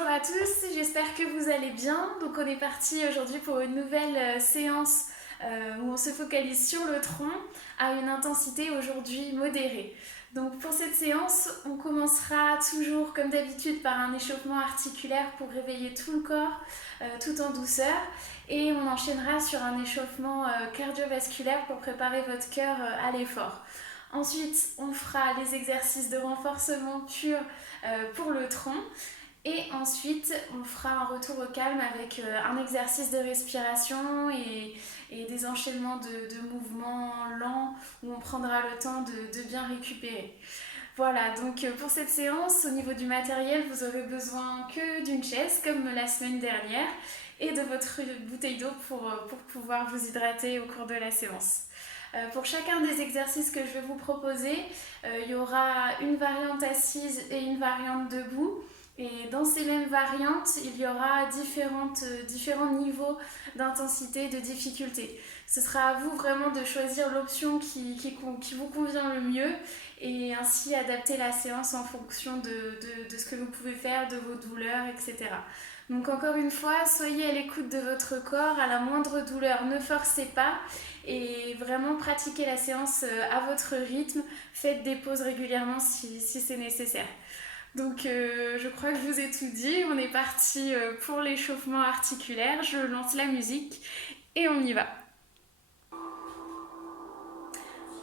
Bonjour à tous, j'espère que vous allez bien. Donc on est parti aujourd'hui pour une nouvelle séance où on se focalise sur le tronc à une intensité aujourd'hui modérée. Donc pour cette séance, on commencera toujours comme d'habitude par un échauffement articulaire pour réveiller tout le corps tout en douceur et on enchaînera sur un échauffement cardiovasculaire pour préparer votre cœur à l'effort. Ensuite, on fera les exercices de renforcement pur pour le tronc. Et ensuite, on fera un retour au calme avec un exercice de respiration et des enchaînements de mouvements lents où on prendra le temps de bien récupérer. Voilà, donc pour cette séance, au niveau du matériel, vous aurez besoin que d'une chaise, comme la semaine dernière, et de votre bouteille d'eau pour pouvoir vous hydrater au cours de la séance. Pour chacun des exercices que je vais vous proposer, il y aura une variante assise et une variante debout. Et dans ces mêmes variantes, il y aura différents niveaux d'intensité et de difficulté. Ce sera à vous vraiment de choisir l'option qui vous convient le mieux et ainsi adapter la séance en fonction de ce que vous pouvez faire, de vos douleurs, etc. Donc encore une fois, soyez à l'écoute de votre corps, à la moindre douleur, ne forcez pas et vraiment pratiquez la séance à votre rythme, faites des pauses régulièrement si c'est nécessaire. Donc je crois que je vous ai tout dit, on est parti pour l'échauffement articulaire, je lance la musique et on y va.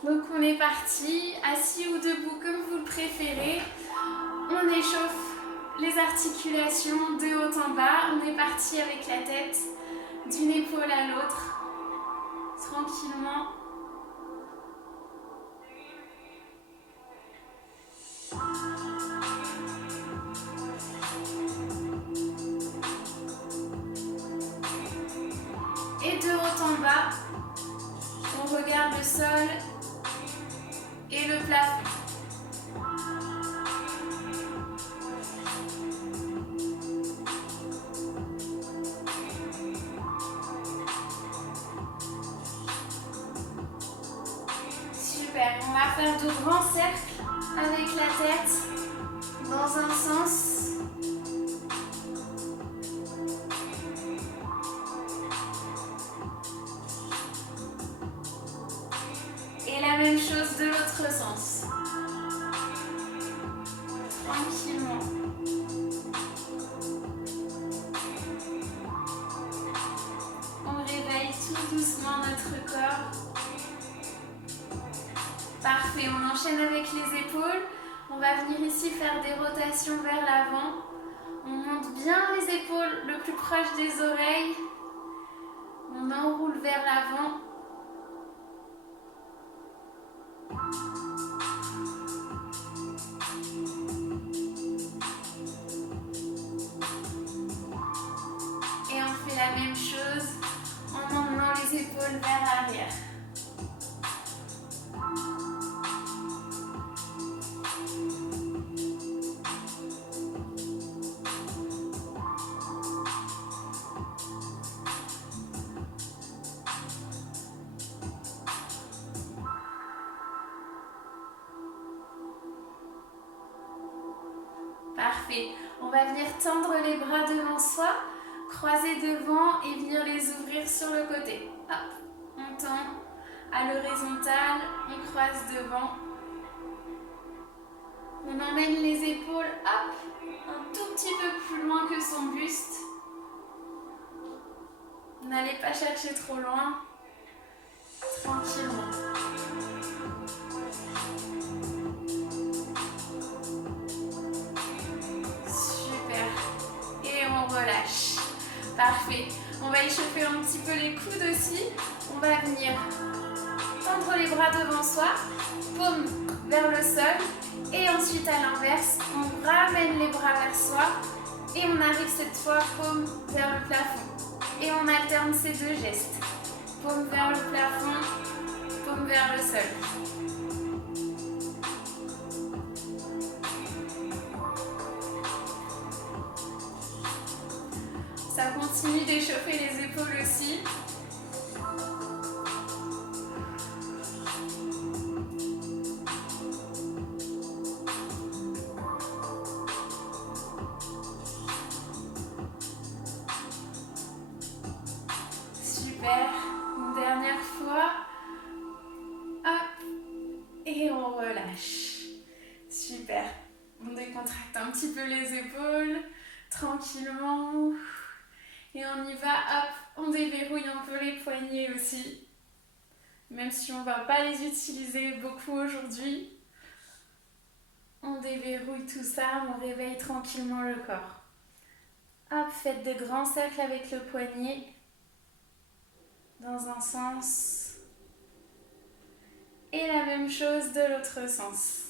Donc on est parti, assis ou debout comme vous le préférez, on échauffe les articulations de haut en bas, on est parti avec la tête d'une épaule à l'autre, tranquillement. Et de haut en bas, on regarde le sol et le plafond. Super, on va faire de grands cercles avec la tête dans un sens. Et la même chose de l'autre sens. Tranquillement. On réveille tout doucement notre corps. Parfait, on enchaîne avec les épaules. On va venir ici faire des rotations vers l'avant. On monte bien les épaules le plus proche des oreilles. On enroule vers l'avant. Et on fait la même chose en emmenant les épaules vers l'arrière. Parfait. On va venir tendre les bras devant soi, croiser devant et venir les ouvrir sur le côté. Hop, on tend à l'horizontale, on croise devant. On emmène les épaules, hop, un tout petit peu plus loin que son buste. N'allez pas chercher trop loin, tranquillement. Relâche. Parfait. On va échauffer un petit peu les coudes aussi. On va venir tendre les bras devant soi, paume vers le sol. Et ensuite à l'inverse, on ramène les bras vers soi. Et on arrive cette fois paume vers le plafond. Et on alterne ces deux gestes. Paume vers le plafond, paume vers le sol. Ça continue d'échauffer les épaules aussi. On décontracte un petit peu les épaules, tranquillement. Et on y va, hop, on déverrouille un peu les poignets aussi. Même si on ne va pas les utiliser beaucoup aujourd'hui. On déverrouille tout ça, on réveille tranquillement le corps. Hop, faites de grands cercles avec le poignet. Dans un sens. Et la même chose de l'autre sens.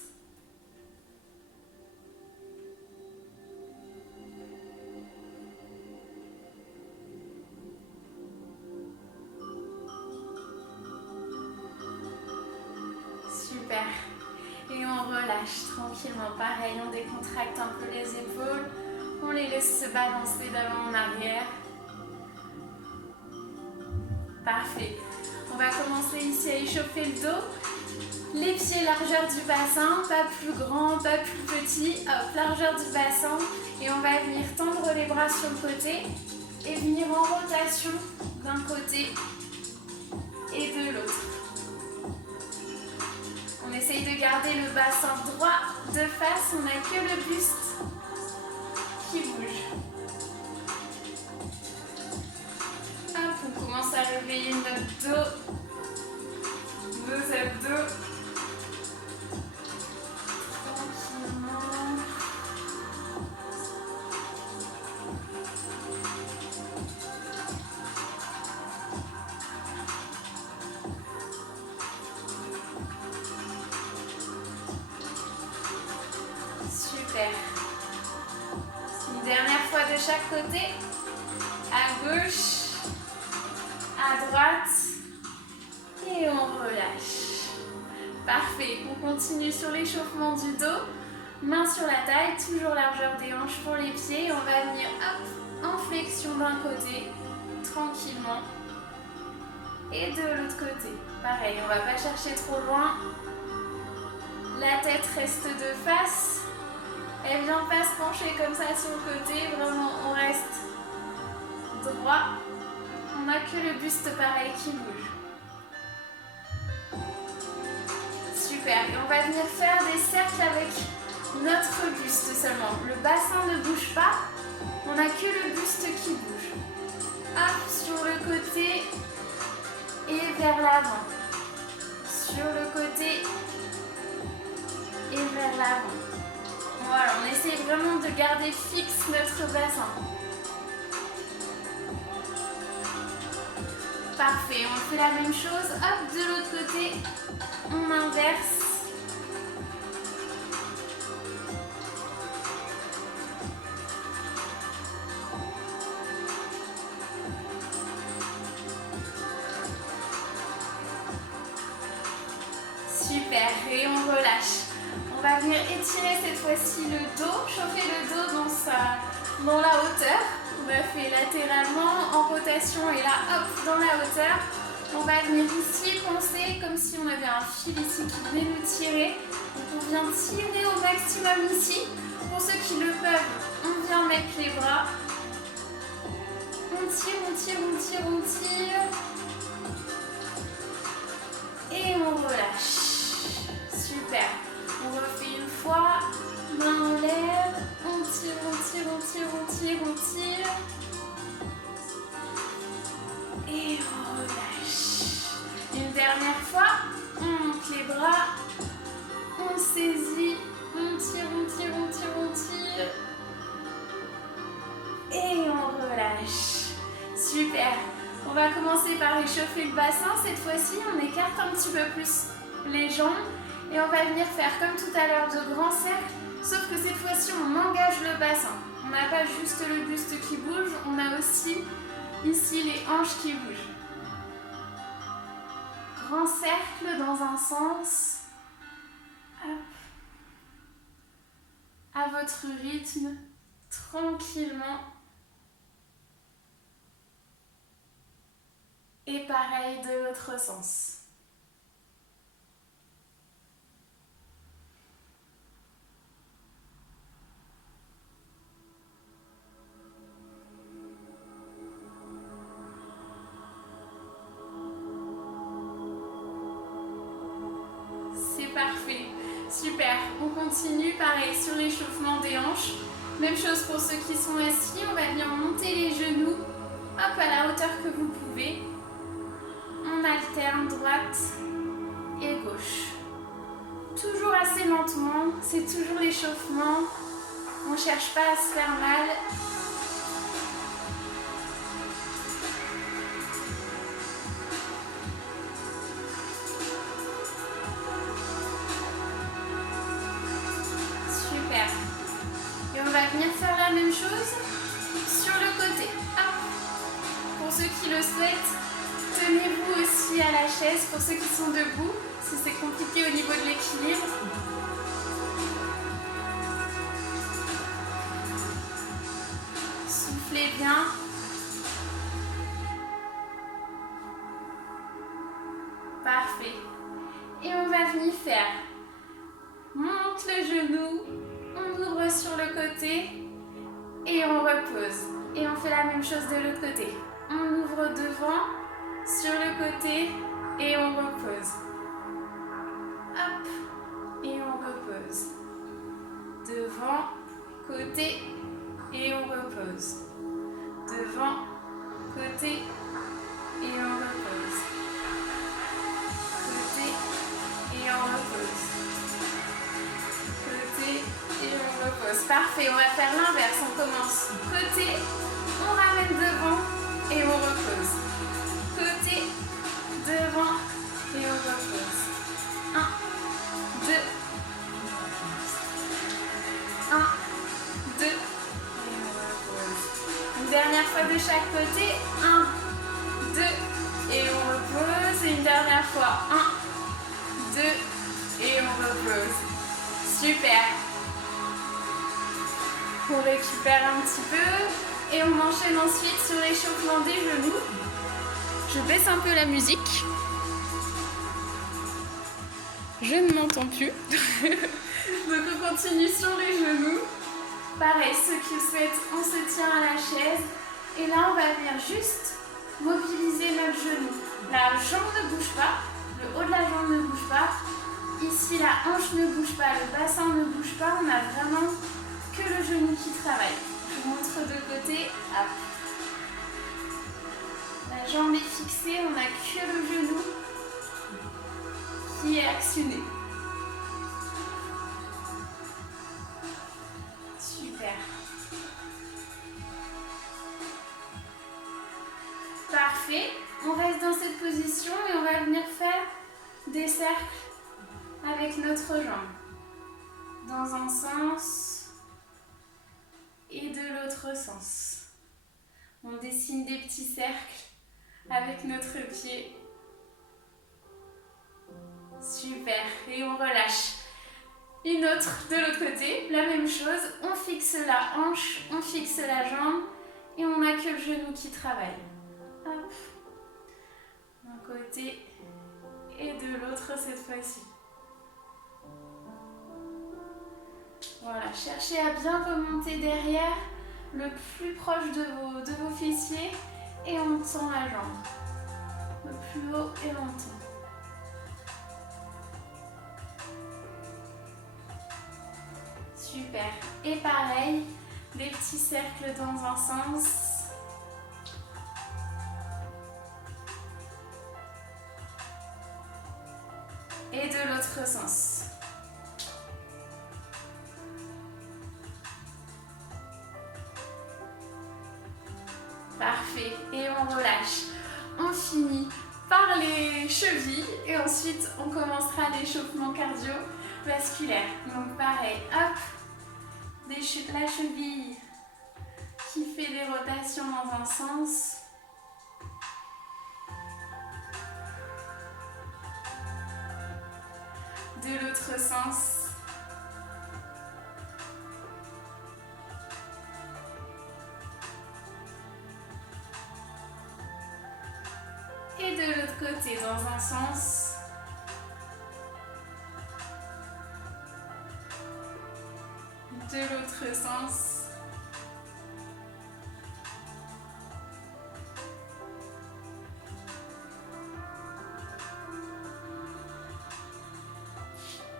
Super. Et on relâche tranquillement. Pareil, on décontracte un peu les épaules. On les laisse se balancer d'avant en arrière. Parfait. On va commencer ici à échauffer le dos. Les pieds largeur du bassin, pas plus grand, pas plus petit. Hop, largeur du bassin. Et on va venir tendre les bras sur le côté et venir en rotation d'un côté et de l'autre. On essaye de garder le bassin droit de face, on n'a que le buste qui bouge. Hop, on commence à réveiller notre dos, nos abdos. Tranquillement. Super. Une dernière fois de chaque côté. À gauche, à droite. Et on relâche. Parfait. On continue sur l'échauffement du dos. Main sur la taille, toujours largeur des hanches pour les pieds. On va venir hop, en flexion d'un côté, tranquillement. Et de l'autre côté. Pareil, on ne va pas chercher trop loin. La tête reste de face. Elle vient pas se pencher comme ça sur le côté. Vraiment, on reste droit. On n'a que le buste pareil qui bouge. Super. Et on va venir faire des cercles avec notre buste seulement. Le bassin ne bouge pas. On n'a que le buste qui bouge. Hop, sur le côté et vers l'avant. Sur le côté et vers l'avant. Voilà, on essaie vraiment de garder fixe notre bassin. Parfait, on fait la même chose. Hop, de l'autre côté, on inverse. Super, et on relâche. On va venir étirer cette fois-ci le dos, chauffer le dos dans la hauteur. On a fait latéralement, en rotation et là, hop, dans la hauteur. On va venir ici poncer comme si on avait un fil ici qui venait nous tirer. Donc on vient tirer au maximum ici. Pour ceux qui le peuvent, on vient mettre les bras. On tire, on tire, on tire, on tire. Et on relâche. Super. On refait une fois. Main en l'air. On tire, on tire, on tire, on tire, on tire. Et on relâche. Une dernière fois. On monte les bras. On saisit. On tire, on tire, on tire, on tire. Et on relâche. Super. On va commencer par échauffer le bassin. Cette fois-ci, on écarte un petit peu plus les jambes. Et on va venir faire comme tout à l'heure de grands cercles. Sauf que cette fois-ci, on engage le bassin. On n'a pas juste le buste qui bouge. On a aussi ici les hanches qui bougent. Grand cercle dans un sens. Hop. À votre rythme, tranquillement. Et pareil de l'autre sens. C'est parfait. Super. On continue, pareil, sur l'échauffement des hanches. Même chose pour ceux qui sont assis, on va venir monter les genoux, hop, à la hauteur que vous pouvez. On alterne droite et gauche. Toujours assez lentement, c'est toujours l'échauffement. On ne cherche pas à se faire mal. Super. Et on va venir faire la même chose sur le côté. Hop. Pour ceux qui le souhaitent, tenez-vous aussi à la chaise. Pour ceux qui sont debout, si c'est compliqué au niveau de l'équilibre. Soufflez bien. Parfait. Et on va venir faire. Monte le genou, on ouvre sur le côté et on repose. Et on fait la même chose de l'autre côté. On ouvre devant, sur le côté et on repose. Hop, et on repose. Devant, côté et on repose. Devant, côté et on repose. Côté et on repose. Côté et on repose. Parfait, on va faire l'inverse. On commence côté, on ramène devant et on repose. Côté, devant et on repose. 1, 2, 1, 2 et on repose. Une dernière fois de chaque côté. 1, 2 et on repose. Et une dernière fois. 1, 2 et on repose. Super. On récupère un petit peu et on enchaîne ensuite sur l'échauffement des genoux. Je baisse un peu la musique. Je ne m'entends plus. Donc on continue sur les genoux. Pareil, ceux qui le souhaitent, on se tient à la chaise. Et là, on va venir juste mobiliser notre genou. La jambe ne bouge pas, le haut de la jambe ne bouge pas. Ici, la hanche ne bouge pas, le bassin ne bouge pas. On a vraiment que le genou qui travaille. Je vous montre de côté. Hop. La jambe est fixée, on n'a que le genou qui est actionné. Super. Parfait. On reste dans cette position et on va venir faire des cercles avec notre jambe. Dans un sens et de l'autre sens. On dessine des petits cercles avec notre pied. Super. Et on relâche. Une autre de l'autre côté. La même chose. On fixe la hanche, on fixe la jambe et on n'a que le genou qui travaille. Hop. D'un côté et de l'autre cette fois-ci. Voilà, cherchez à bien remonter derrière, le plus proche de vos fessiers et on tend la jambe. Le plus haut et on tend. Super. Et pareil, des petits cercles dans un sens. Et de l'autre sens. Parfait. Et on relâche. On finit par les chevilles et ensuite on commencera l'échauffement cardio-vasculaire. Donc pareil, hop, la cheville qui fait des rotations dans un sens. De l'autre sens. Et de l'autre côté dans un sens. De l'autre sens.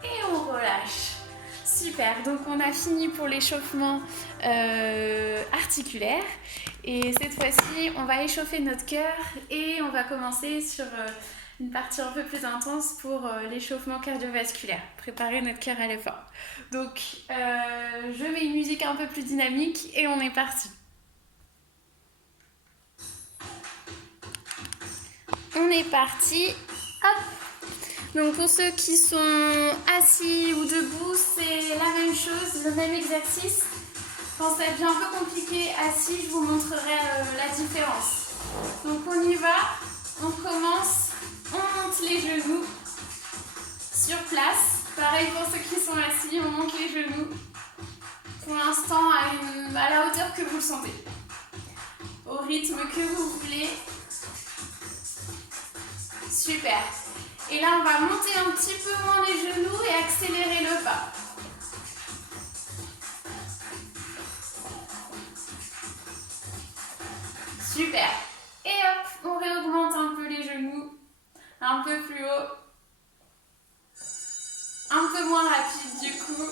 Et on relâche. Super, donc on a fini pour l'échauffement articulaire et cette fois-ci on va échauffer notre cœur et on va commencer sur une partie un peu plus intense pour l'échauffement cardiovasculaire, préparer notre cœur à l'effort. Donc je mets une musique un peu plus dynamique et on est parti. On est parti, hop. Donc pour ceux qui sont assis ou debout, c'est la même chose, le même exercice. Quand ça devient un peu compliqué assis, je vous montrerai la différence. Donc on y va, on commence, on monte les genoux sur place. Pareil pour ceux qui sont assis, on monte les genoux. Pour l'instant à la hauteur que vous le sentez. Au rythme que vous voulez. Super. Et là, on va monter un petit peu moins les genoux et accélérer le pas. Super. Et hop, on réaugmente un peu les genoux. Un peu plus haut. Un peu moins rapide du coup.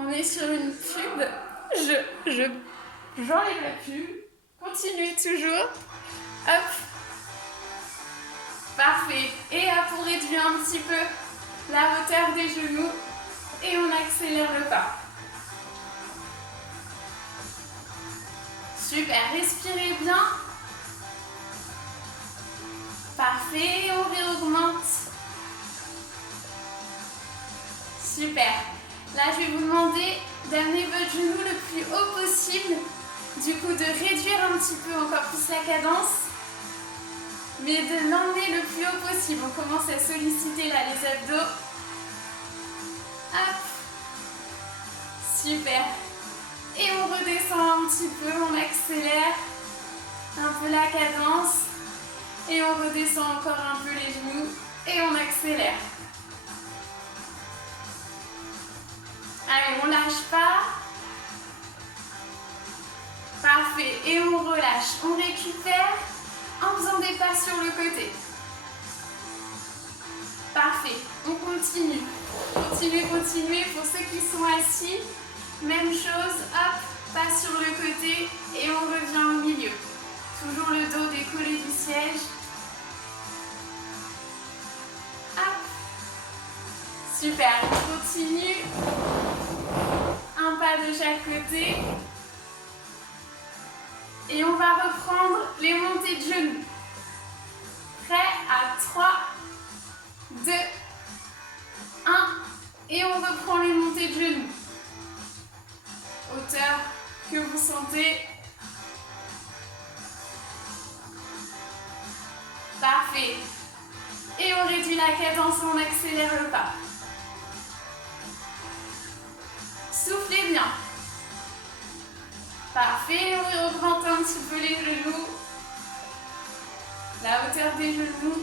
On est sur une pub. J'enlève la pub. Continuez toujours. Hop. Parfait. Et hop, on réduit un petit peu la hauteur des genoux. Et on accélère le pas. Super. Respirez bien. Parfait. On réaugmente. Super. Là, je vais vous demander d'amener votre genou le plus haut possible. Du coup, de réduire un petit peu encore plus la cadence. Mais de l'emmener le plus haut possible. On commence à solliciter là les abdos. Hop. Super. Et on redescend un petit peu, on accélère un peu la cadence. Et on redescend encore un peu les genoux. Et on accélère. Allez, on lâche pas. Parfait. Et on relâche. On récupère en faisant des pas sur le côté. Parfait. On continue. Continuez. Pour ceux qui sont assis, même chose. Hop, pas sur le côté. Et on revient au milieu. Toujours le dos décollé du siège. Hop. Super. On continue. Un pas de chaque côté. Et on va reprendre les montées de genoux. Prêt à 3, 2, 1. Et on reprend les montées de genoux. Hauteur que vous sentez. Parfait. Et on réduit la cadence, on accélère le pas. Soufflez bien. Parfait, on augmente un petit peu les genoux. La hauteur des genoux.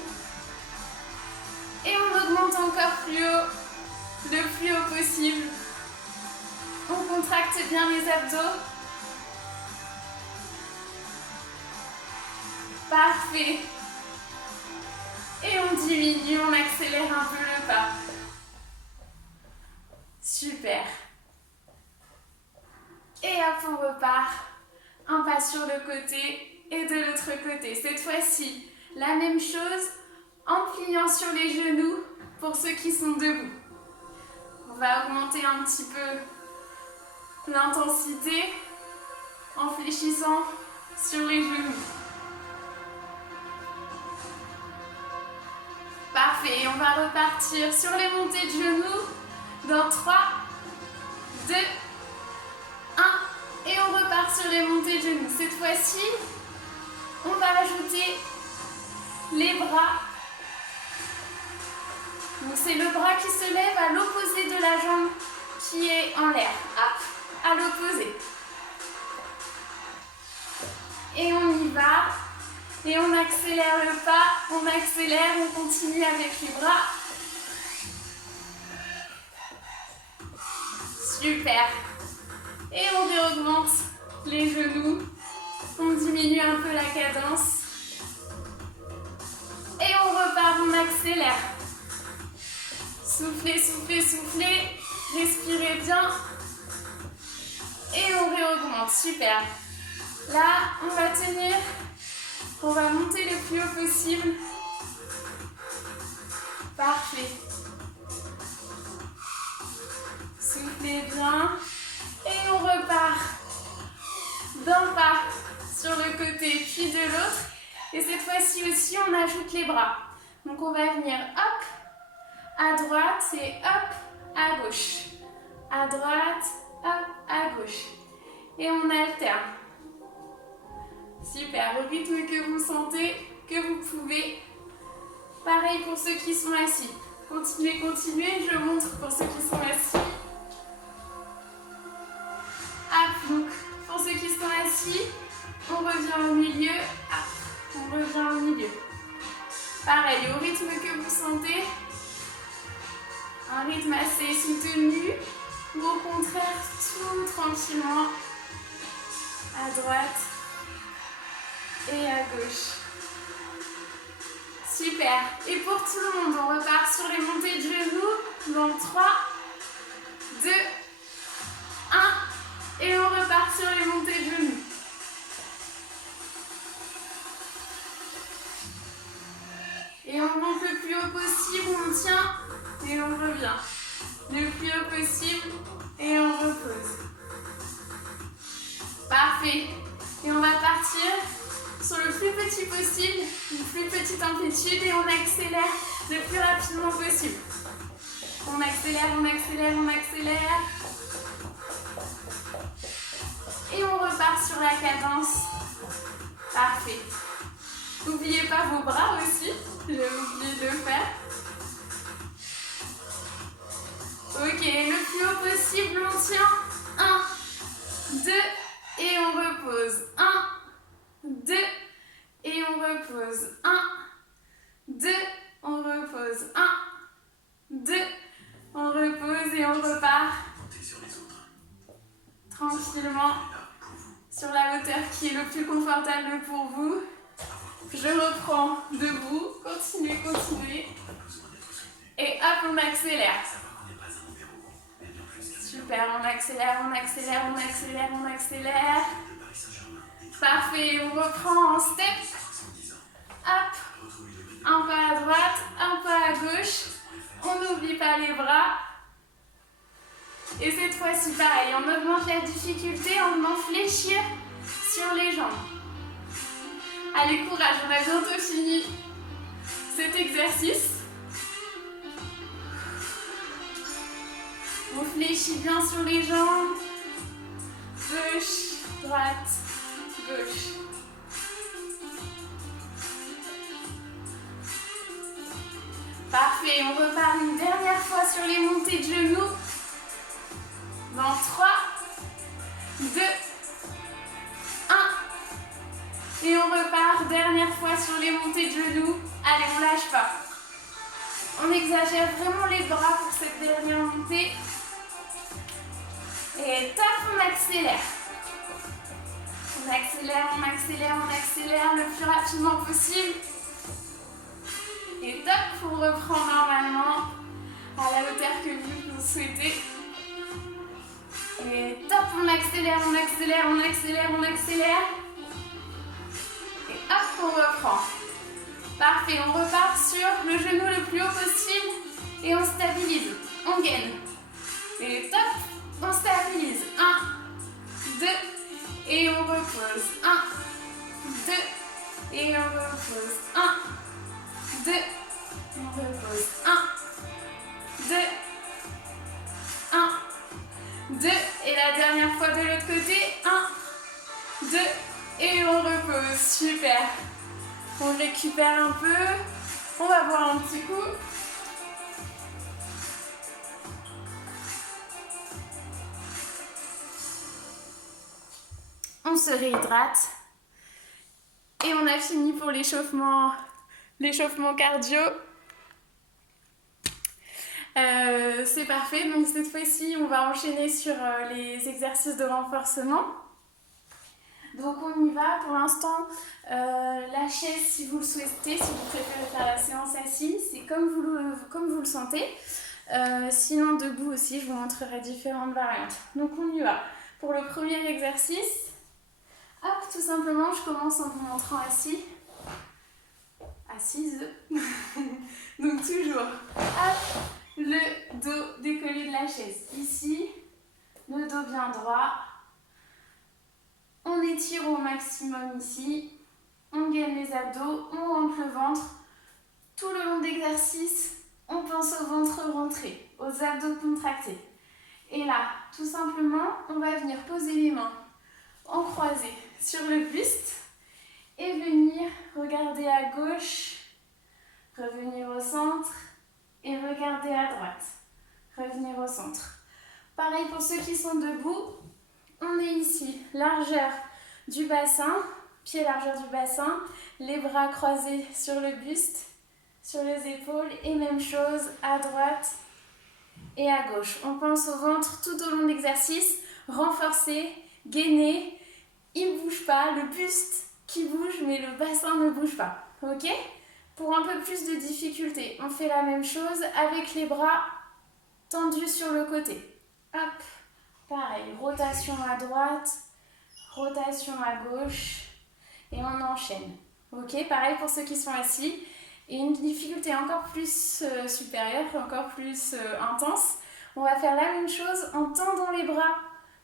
Et on augmente encore plus haut, le plus haut possible. On contracte bien les abdos. Parfait. Et on diminue, on accélère un peu le pas. Super. Et hop, on repart. Un pas sur le côté et de l'autre côté. Cette fois-ci, la même chose en pliant sur les genoux pour ceux qui sont debout. On va augmenter un petit peu l'intensité en fléchissant sur les genoux. Parfait. Et on va repartir sur les montées de genoux dans 3, 2, 1. Et on repart sur les montées de genoux. Cette fois-ci, on va ajouter les bras. Donc c'est le bras qui se lève à l'opposé de la jambe qui est en l'air. Hop, à l'opposé. Et on y va. Et on accélère le pas. On accélère, on continue avec les bras. Super. Et on réaugmente les genoux. On diminue un peu la cadence. Et on repart, on accélère. Soufflez, soufflez, soufflez. Respirez bien. Et on réaugmente. Super. Là, on va tenir. On va monter le plus haut possible. Parfait. Soufflez bien. Et on repart d'un pas sur le côté, puis de l'autre. Et cette fois-ci aussi, on ajoute les bras. Donc on va venir hop, à droite et hop, à gauche. À droite, hop, à gauche. Et on alterne. Super, au rythme que vous sentez, que vous pouvez. Pareil pour ceux qui sont assis. Continuez, continuez, je montre pour ceux qui sont assis. Hop, donc pour ceux qui sont assis, on revient au milieu. Hop, on revient au milieu. Pareil, au rythme que vous sentez. Un rythme assez soutenu. Ou au contraire, tout tranquillement. À droite et à gauche. Super. Et pour tout le monde, on repart sur les montées de genoux. Dans 3, 2, 1. Et on repart sur les montées de genoux. Et on monte le plus haut possible, on tient et on revient. Le plus haut possible et on repose. Parfait. Et on va partir sur le plus petit possible, une plus petite amplitude et on accélère le plus rapidement possible. On accélère, on accélère, on accélère. Et on repart sur la cadence. Parfait. N'oubliez pas vos bras aussi, j'ai oublié de le faire. Ok, le plus haut possible, on tient. 1, 2, et on repose. 1, 2, et on repose. 1, 2, on repose. 1, 2, on repose et on repart. Tranquillement, sur la hauteur qui est le plus confortable pour vous. Je reprends debout, continuez, continuez. Et hop, on accélère. Super, on accélère, on accélère, on accélère, on accélère. Parfait, on reprend en step. Hop, un pas à droite, un pas à gauche. On n'oublie pas les bras. Et cette fois-ci, pareil, on augmente la difficulté en venant fléchir sur les jambes. Allez, courage, on a bientôt fini cet exercice. On fléchit bien sur les jambes. Gauche, droite, gauche. Parfait, on repart une dernière fois sur les montées de genoux. Dans 3, 2, 1. Et on repart, dernière fois sur les montées de genoux. Allez, on lâche pas. On exagère vraiment les bras pour cette dernière montée. Et top, on accélère. On accélère, on accélère, on accélère le plus rapidement possible. Et top, on reprend normalement à la hauteur que vous souhaitez. Et top, on accélère, on accélère, on accélère, on accélère. Et hop, on reprend. Parfait, on repart sur le genou le plus haut possible et on stabilise, on gaine. Et top, on stabilise. 1, 2, et on repose. 1, 2, et on repose. 1, 2, on repose. 1, 2, 1, 2, et la dernière fois de l'autre côté. 1, 2, et on repose. Super. On récupère un peu. On va boire un petit coup. On se réhydrate. Et on a fini pour l'échauffement cardio. C'est parfait. Donc cette fois-ci, on va enchaîner sur les exercices de renforcement. Donc on y va. Pour l'instant, la chaise, si vous le souhaitez, si vous préférez faire la séance assise, c'est comme vous le sentez. Sinon debout aussi, je vous montrerai différentes variantes. Donc on y va. Pour le premier exercice, hop, tout simplement, je commence en vous montrant assis. Assise. Donc toujours, hop, le dos décollé de la chaise. Ici, le dos bien droit. On étire au maximum ici. On gaine les abdos, on rentre le ventre. Tout le long de l'exercice, on pense au ventre rentré, aux abdos contractés. Et là, tout simplement, on va venir poser les mains en croisé sur le buste et venir regarder à gauche, revenir au centre et regarder à droite, revenir au centre. Pareil pour ceux qui sont debout, on est ici, largeur du bassin, pied largeur du bassin, les bras croisés sur le buste, sur les épaules et même chose à droite et à gauche. On pense au ventre tout au long de l'exercice, renforcé, gainé, il ne bouge pas, le buste qui bouge mais le bassin ne bouge pas, ok? Pour un peu plus de difficulté, on fait la même chose avec les bras tendus sur le côté. Hop, pareil, rotation à droite, rotation à gauche et on enchaîne. Ok, pareil pour ceux qui sont assis. Et une difficulté encore plus supérieure, encore plus intense, on va faire la même chose en tendant les bras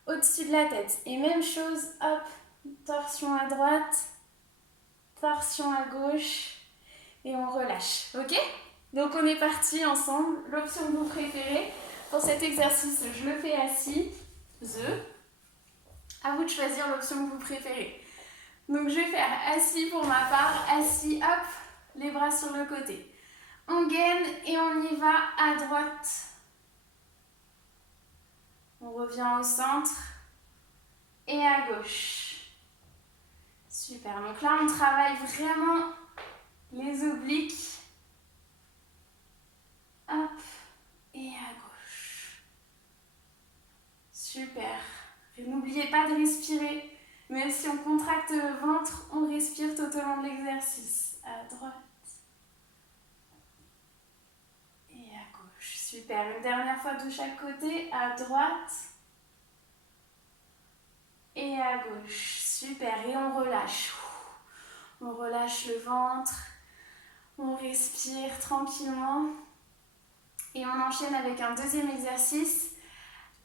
au-dessus de la tête. Et même chose, hop, torsion à droite, torsion à gauche et on relâche. Ok? Donc on est parti ensemble. L'option que vous préférez pour cet exercice, je le fais assis. À vous de choisir l'option que vous préférez. Donc je vais faire assis pour ma part, assis, hop, les bras sur le côté. On gaine et on y va à droite. On revient au centre et à gauche. Super, donc là on travaille vraiment les obliques. Hop, et à gauche. Super. Et n'oubliez pas de respirer. Même si on contracte le ventre, on respire tout au long de l'exercice. À droite et à gauche. Super. Une dernière fois de chaque côté. À droite et à gauche. Super. Et on relâche. On relâche le ventre. On respire tranquillement. Et on enchaîne avec un deuxième exercice.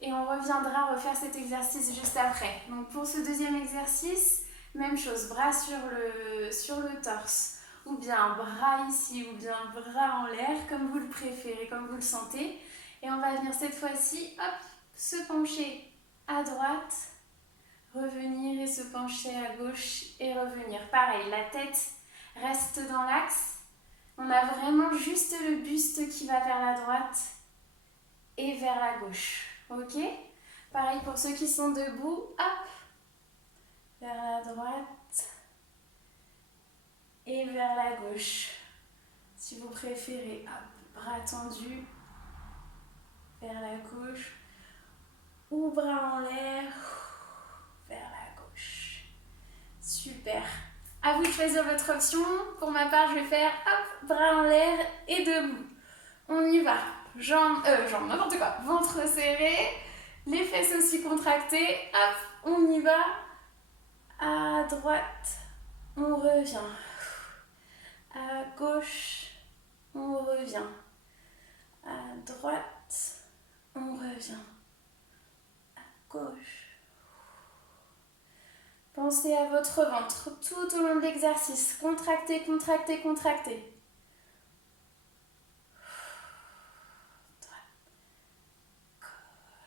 Et on reviendra refaire cet exercice juste après. Donc pour ce deuxième exercice, même chose, bras sur le torse, ou bien bras ici, ou bien bras en l'air, comme vous le préférez, comme vous le sentez. Et on va venir cette fois-ci, hop, se pencher à droite, revenir et se pencher à gauche et revenir. Pareil, la tête reste dans l'axe. On a vraiment juste le buste qui va vers la droite et vers la gauche. Ok? Pareil pour ceux qui sont debout, hop, vers la droite et vers la gauche. Si vous préférez, hop, bras tendus vers la gauche ou bras en l'air vers la gauche. Super. À vous de choisir votre option. Pour ma part, je vais faire hop, bras en l'air et debout. On y va. Jambes, n'importe quoi. Ventre serré, les fesses aussi contractées. Hop, on y va. À droite, on revient. À gauche, on revient. À droite, on revient. À gauche. Pensez à votre ventre tout au long de l'exercice. Contractez, contractez, contractez.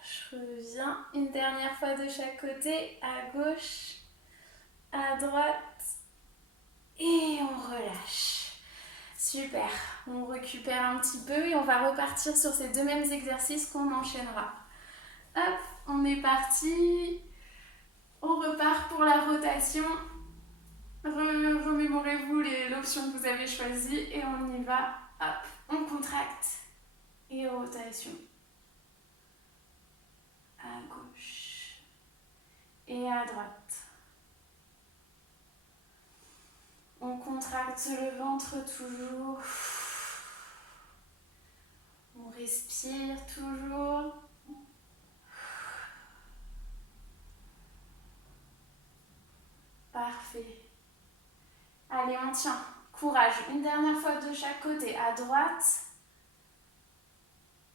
Je reviens une dernière fois de chaque côté, à gauche, à droite et on relâche. Super, on récupère un petit peu et on va repartir sur ces deux mêmes exercices qu'on enchaînera. Hop, on est parti, on repart pour la rotation. Remémorez-vous l'option que vous avez choisie et on y va. Hop, on contracte et rotation. À gauche et à droite. On contracte le ventre toujours. On respire toujours. Parfait. Allez, on tient. Courage. Une dernière fois de chaque côté. À droite,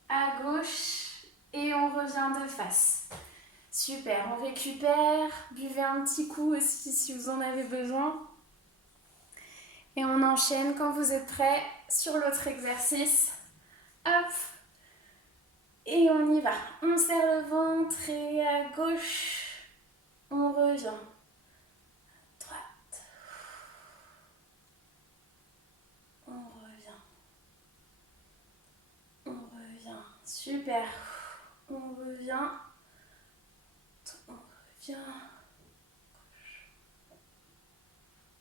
à gauche et on revient de face. Super, on récupère. Buvez un petit coup aussi si vous en avez besoin. Et on enchaîne quand vous êtes prêts sur l'autre exercice. Hop. Et on y va. On serre le ventre et à gauche, on revient. Droite. On revient. On revient. Super. On revient. On revient. Gauche.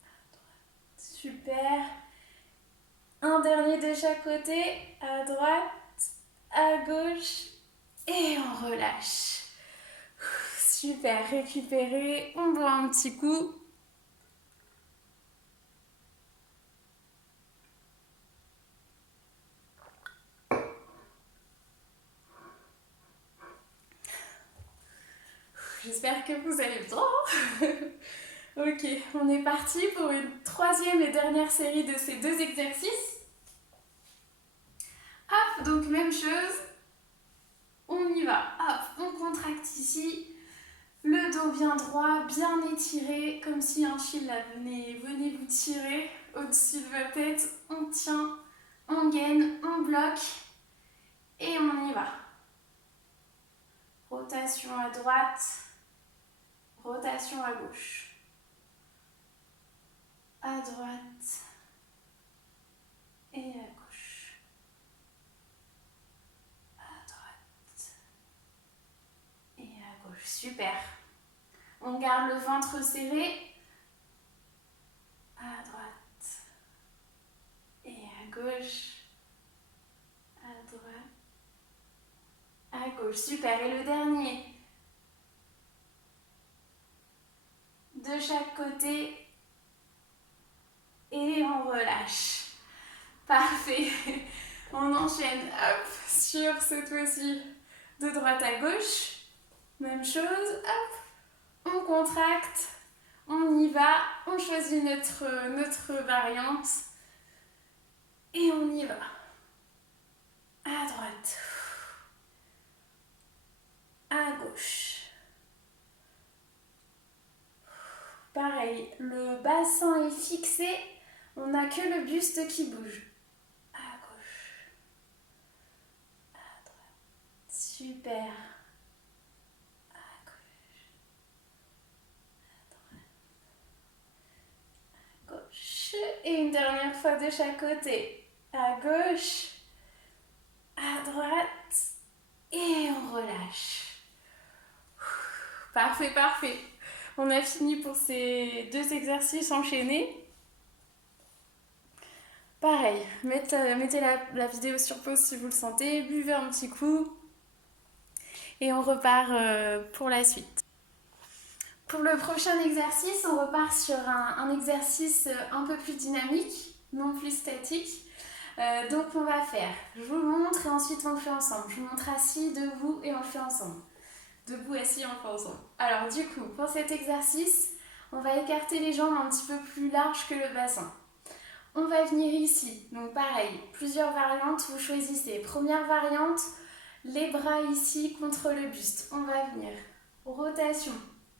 À droite. Super. Un dernier de chaque côté. À droite. À gauche et on relâche. Super, récupérez, on boit un petit coup. J'espère que vous allez bien. Ok, on est parti pour une troisième et dernière série de ces deux exercices. Hop, donc même chose. On y va. Hop, on contracte ici. Le dos bien droit, bien étiré, comme si un fil venait vous tirer au-dessus de votre tête. On tient, on gaine, on bloque et on y va. Rotation à droite, rotation à gauche. À droite et à gauche. À droite et à gauche. Super. On garde le ventre serré. À droite et à gauche. À droite, à gauche. Super. Et le dernier. De chaque côté. Et on relâche. Parfait. On enchaîne, hop, sur cette fois-ci de droite à gauche. Même chose, hop. On contracte, on y va, on choisit notre variante. Et on y va. À droite. À gauche. Pareil, le bassin est fixé, on n'a que le buste qui bouge. À gauche. À droite. Super. À gauche. À droite. À gauche. Et une dernière fois de chaque côté. À gauche. À droite. Et on relâche. Parfait, parfait. On a fini pour ces deux exercices enchaînés. Pareil, mettez la vidéo sur pause si vous le sentez, buvez un petit coup et on repart pour la suite. Pour le prochain exercice, on repart sur un exercice un peu plus dynamique, non plus statique. Donc on va faire, je vous montre et ensuite on le fait ensemble. Je vous montre assis, debout et on le fait ensemble. Debout, assis, on le fait ensemble. Alors du coup, pour cet exercice, on va écarter les jambes un petit peu plus larges que le bassin. On va venir ici, donc pareil, plusieurs variantes, vous choisissez. Première variante, les bras ici contre le buste. On va venir, rotation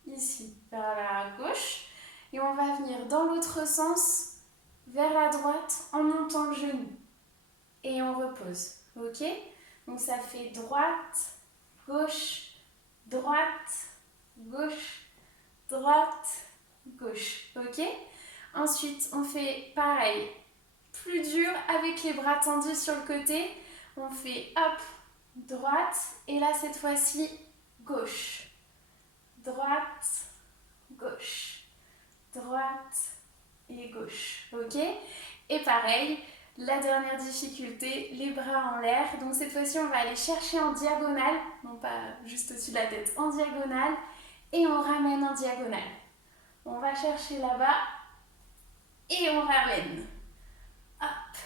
ici vers la gauche et on va venir dans l'autre sens vers la droite en montant le genou et on repose, ok? Donc ça fait droite, gauche, droite, gauche, droite, gauche, ok? Ensuite, on fait pareil, plus dur avec les bras tendus sur le côté. On fait hop, droite, et là cette fois-ci, gauche. Droite, gauche. Droite et gauche, ok? Et pareil, la dernière difficulté, les bras en l'air. Donc cette fois-ci, on va aller chercher en diagonale, non pas juste au-dessus de la tête, en diagonale, et on ramène en diagonale. On va chercher là-bas. et on ramène. Hop,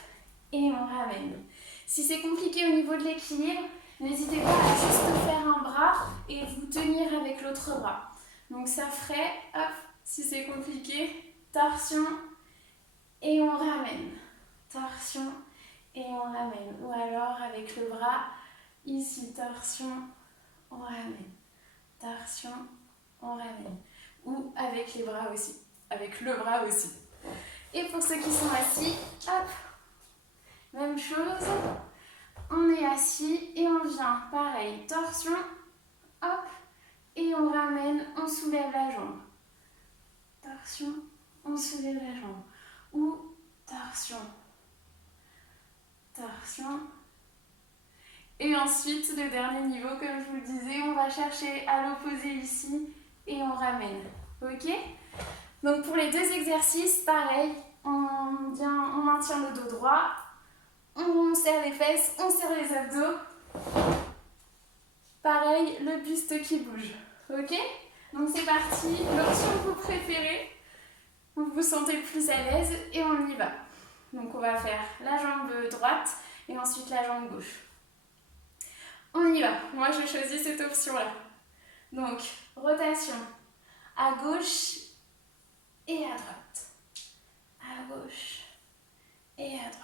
et on ramène. Si c'est compliqué au niveau de l'équilibre, n'hésitez pas à juste faire un bras et vous tenir avec l'autre bras. Donc ça ferait, hop, si c'est compliqué, torsion et on ramène. Torsion et on ramène. Ou alors avec le bras, ici, torsion, on ramène. Torsion, on ramène. Ou avec les bras aussi. Avec le bras aussi. Et pour ceux qui sont assis, hop, même chose. On est assis et on vient, pareil, torsion, hop, et on ramène, on soulève la jambe. Torsion, on soulève la jambe. Ou torsion, torsion. Et ensuite, le dernier niveau, comme je vous le disais, on va chercher à l'opposé ici et on ramène. Ok? Donc pour les deux exercices, pareil, on maintient le dos droit, on serre les fesses, on serre les abdos. Pareil, le buste qui bouge. Ok? Donc c'est parti, l'option que vous préférez, vous vous sentez le plus à l'aise et on y va. Donc on va faire la jambe droite et ensuite la jambe gauche. On y va. Moi je choisis cette option-là. Donc rotation à gauche et à droite. À gauche et à droite.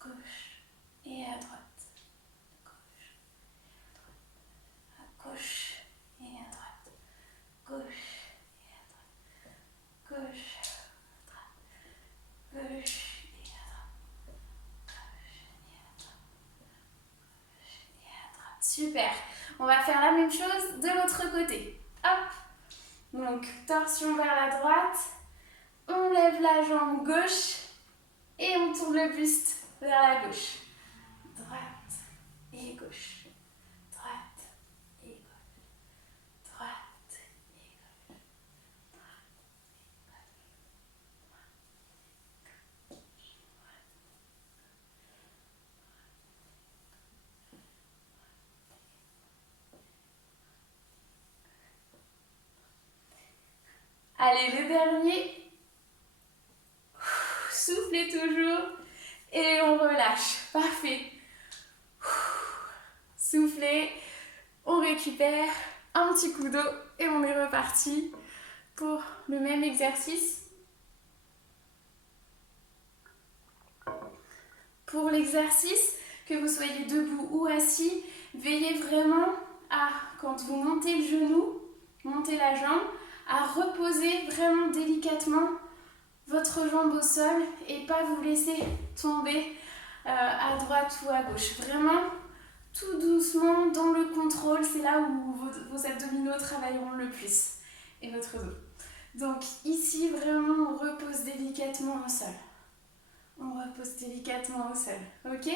Gauche et à droite. Gauche et à droite. Gauche et à droite. Gauche, droite. Gauche et à droite. Gauche et à droite. Gauche et à droite. Super. On va faire la même chose de l'autre côté. Hop. Donc torsion vers la droite. On lève la jambe gauche et on tourne le buste vers la gauche. Droite et gauche. Droite et gauche. Droite et gauche. Allez, le dernier. Soufflez toujours et on relâche. Parfait. Soufflez, on récupère un petit coup d'eau et on est reparti pour le même exercice. Pour l'exercice, que vous soyez debout ou assis, veillez vraiment à, quand vous montez le genou, montez la jambe, à reposer vraiment délicatement votre jambe au sol et pas vous laisser tomber à droite ou à gauche. Vraiment, tout doucement, dans le contrôle, c'est là où vos abdominaux travailleront le plus et votre dos. Donc ici, vraiment, on repose délicatement au sol. On repose délicatement au sol, ok?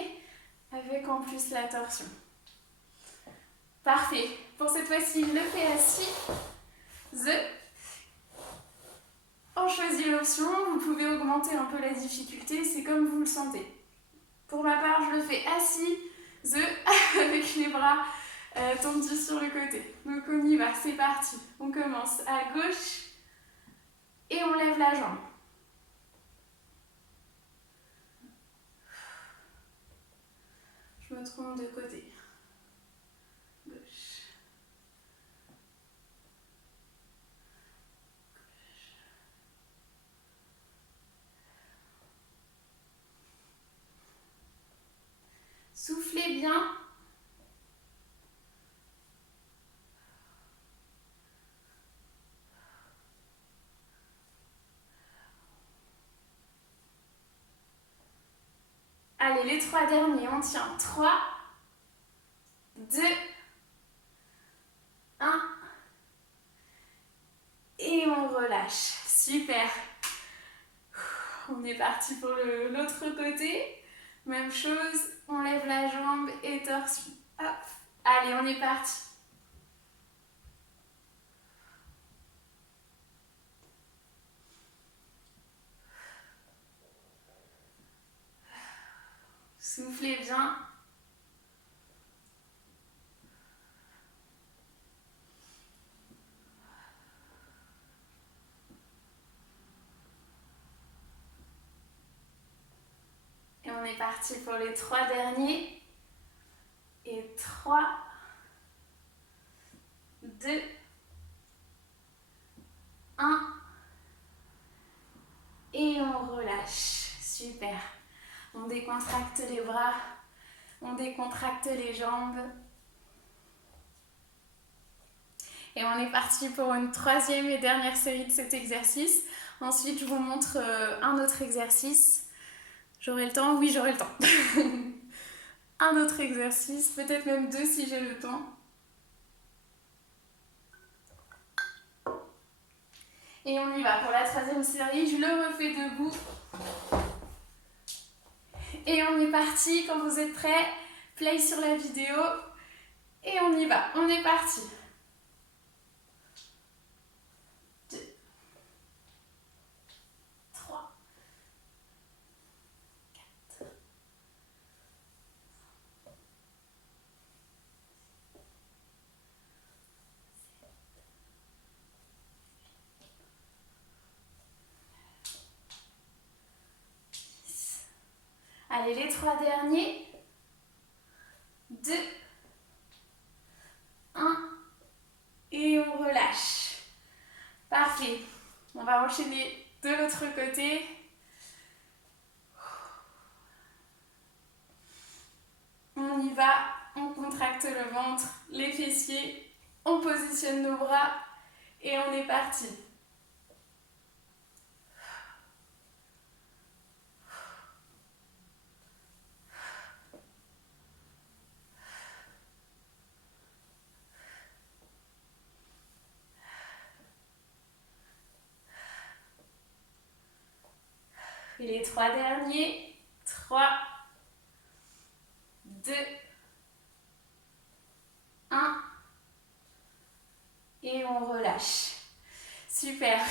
Avec en plus la torsion. Parfait. Pour cette fois-ci, je le fais assis. On choisit l'option, vous pouvez augmenter un peu la difficulté, c'est comme vous le sentez. Pour ma part, je le fais assis, avec les bras tendus sur le côté. Donc on y va, c'est parti. On commence à gauche et on lève la jambe. Je me trompe de côté. Gauche. Soufflez bien. Allez, les 3 derniers, on tient. 3, 2, 1. Et on relâche. Super. On est parti pour l'autre côté. Même chose, on lève la jambe et torsion. Hop. Allez, on est parti. Soufflez bien. est parti pour les 3 derniers. Et 3, 2, 1. Et on relâche. Super. On décontracte les bras. On décontracte les jambes. Et on est parti pour une 3e et dernière série de cet exercice. Ensuite, je vous montre un autre exercice. J'aurai le temps? Oui, j'aurai le temps. Un autre exercice, peut-être même 2 si j'ai le temps. Et on y va pour la 3e série. Je le refais debout. Et on est parti. Quand vous êtes prêts, play sur la vidéo. Et on y va. On est parti. 2, 3, 4. Allez, les 3 derniers. 2, 1. Et on relâche. Parfait. On va enchaîner de l'autre côté. On y va. On contracte le ventre, les fessiers. On positionne nos bras. Et on est parti. Et les 3 derniers. 3, 2, 1. Et on relâche. Super.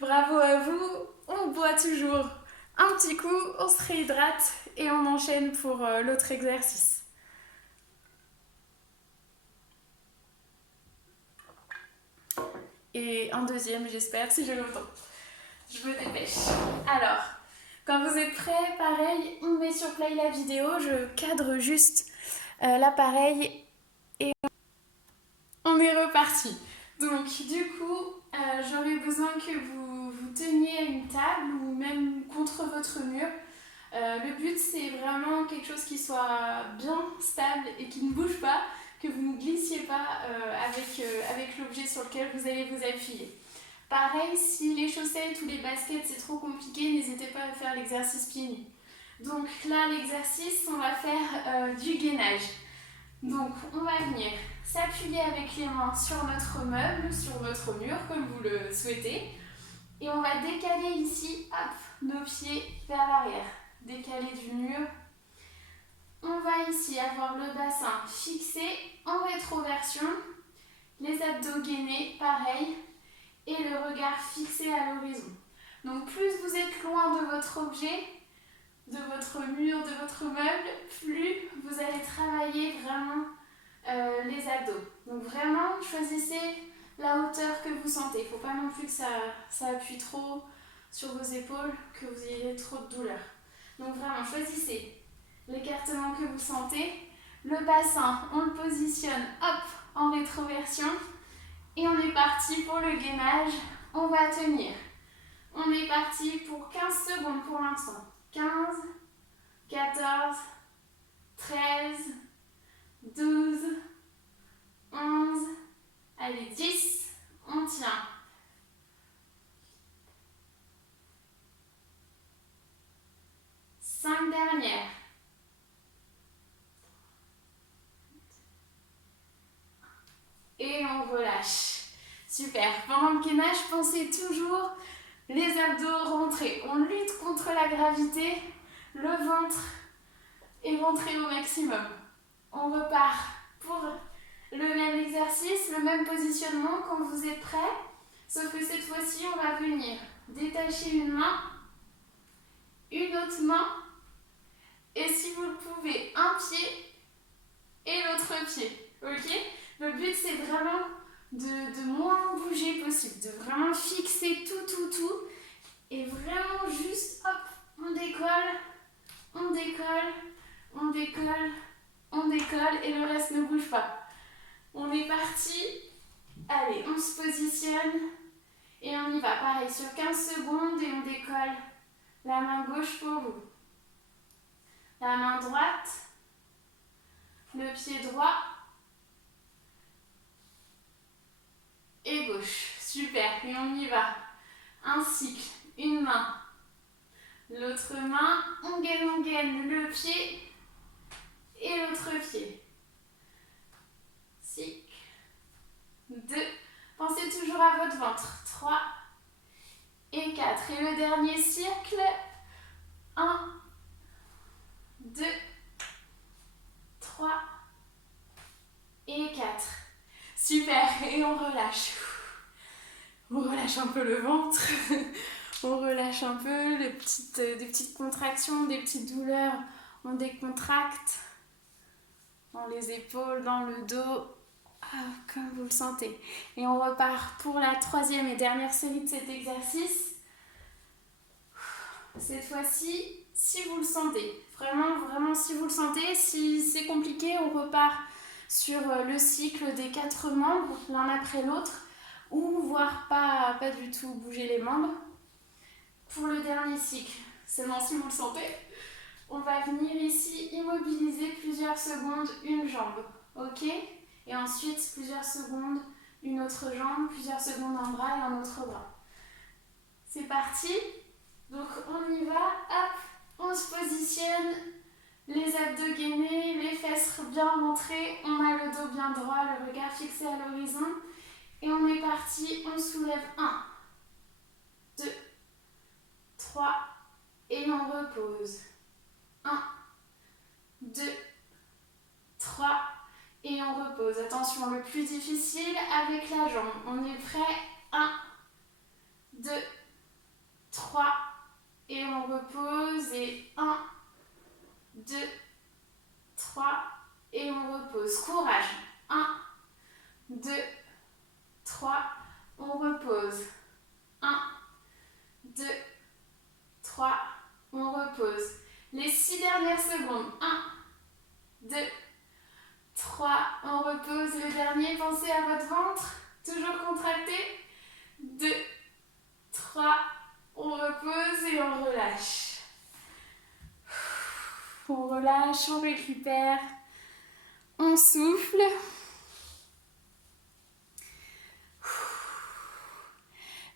Bravo à vous. On boit toujours un petit coup, on se réhydrate et on enchaîne pour l'autre exercice. Et un deuxième, j'espère, si j'ai le temps. Je me dépêche. Alors, quand vous êtes prêts, pareil, on met sur play la vidéo, je cadre juste l'appareil et on est reparti. Donc, du coup, j'aurais besoin que vous teniez à une table ou même contre votre mur. Le but, c'est vraiment quelque chose qui soit bien stable et qui ne bouge pas, que vous ne glissiez pas avec l'objet sur lequel vous allez vous appuyer. Pareil, si les chaussettes ou les baskets c'est trop compliqué, n'hésitez pas à faire l'exercice pieds nus. Donc là, l'exercice, on va faire du gainage. Donc on va venir s'appuyer avec les mains sur notre meuble, sur notre mur, comme vous le souhaitez. Et on va décaler ici, hop, nos pieds vers l'arrière. Décaler du mur. On va ici avoir le bassin fixé en rétroversion. Les abdos gainés, pareil. Et le regard fixé à l'horizon. Donc plus vous êtes loin de votre objet, de votre mur, de votre meuble, plus vous allez travailler vraiment les abdos. Donc vraiment, choisissez la hauteur que vous sentez. Il ne faut pas non plus que ça appuie trop sur vos épaules, que vous ayez trop de douleur. Donc vraiment, choisissez l'écartement que vous sentez. Le bassin, on le positionne, hop, en rétroversion. Et on est parti pour le gainage. On va tenir. On est parti pour 15 secondes pour l'instant. 15, 14, 13, 12, 11, allez 10, on tient. 5 dernières. Et on relâche. Super. Pendant le gainage, pensez toujours les abdos rentrés. On lutte contre la gravité. Le ventre est rentré au maximum. On repart pour le même exercice, le même positionnement quand vous êtes prêts. Sauf que cette fois-ci, on va venir détacher une main, une autre main. Et si vous le pouvez, un pied et l'autre pied. Ok ? Le but, c'est vraiment de moins bouger possible, de vraiment fixer tout. Et vraiment juste, hop, on décolle, on décolle, on décolle, on décolle et le reste ne bouge pas. On est parti. Allez, on se positionne et on y va. Pareil, sur 15 secondes et on décolle. La main gauche pour vous. La main droite. Le pied droit. Et gauche. Super. Et on y va. Un cycle. Une main. L'autre main. On gaine le pied. Et l'autre pied. Cycle. 2. Pensez toujours à votre ventre. 3 et 4. Et le dernier cycle. 1, 2, 3 et 4. Super. Et on relâche. On relâche un peu le ventre. On relâche un peu des petites contractions, des petites douleurs. On décontracte dans les épaules, dans le dos. Comme vous le sentez. Et on repart pour la troisième et dernière série de cet exercice. Cette fois-ci, si vous le sentez, vraiment si vous le sentez, si c'est compliqué, on repart sur le cycle des 4 membres, l'un après l'autre, ou voire pas du tout bouger les membres. Pour le dernier cycle, seulement si vous le sentez, on va venir ici immobiliser plusieurs secondes une jambe, ok ? Et ensuite, plusieurs secondes, une autre jambe, plusieurs secondes un bras et un autre bras. C'est parti. Donc on y va, hop, on se positionne, les abdos gainés, les fesses bien rentrées, on a le dos bien droit, le regard fixé à l'horizon. Et on est parti, on soulève 1, 2, 3 et on repose. 1, 2, 3 et on repose. Attention, le plus difficile avec la jambe. On est prêt. 1, 2, 3 et on repose. Et 1, 2, 3 et on repose. Courage. 1, 2, 3, on repose. 1, 2, 3, on repose. Les 6 dernières secondes. 1, 2, 3, on repose. Le dernier, pensez à votre ventre, toujours contracté. 2, 3, on repose et on relâche. On relâche, on récupère, on souffle.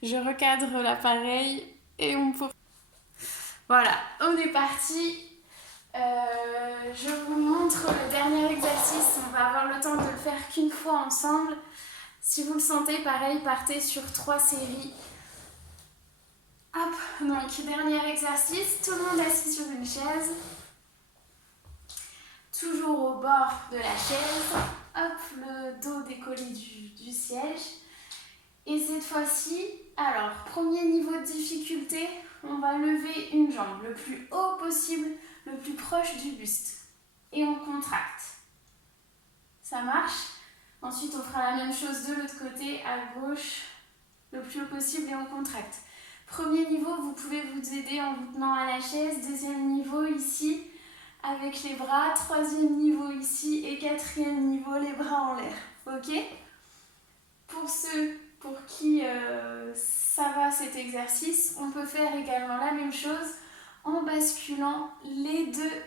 Je recadre l'appareil et on poursuit. Voilà, on est parti. Je vous montre le dernier exercice. On va avoir le temps de le faire qu'une fois ensemble. Si vous le sentez, pareil, partez sur 3 séries. Hop, donc dernier exercice. Tout le monde assis sur une chaise. Toujours au bord de la chaise. Hop, le dos décollé du siège. Et cette fois-ci, alors, premier niveau de difficulté, on va lever une jambe le plus haut possible, le plus proche du buste. Et on contracte. Ça marche? Ensuite, on fera la même chose de l'autre côté, à gauche, le plus haut possible et on contracte. Premier niveau, vous pouvez vous aider en vous tenant à la chaise. Deuxième niveau, ici, avec les bras. Troisième niveau, ici. Et quatrième niveau, les bras en l'air. Ok? Pour ceux pour qui ça va cet exercice, on peut faire également la même chose en basculant les deux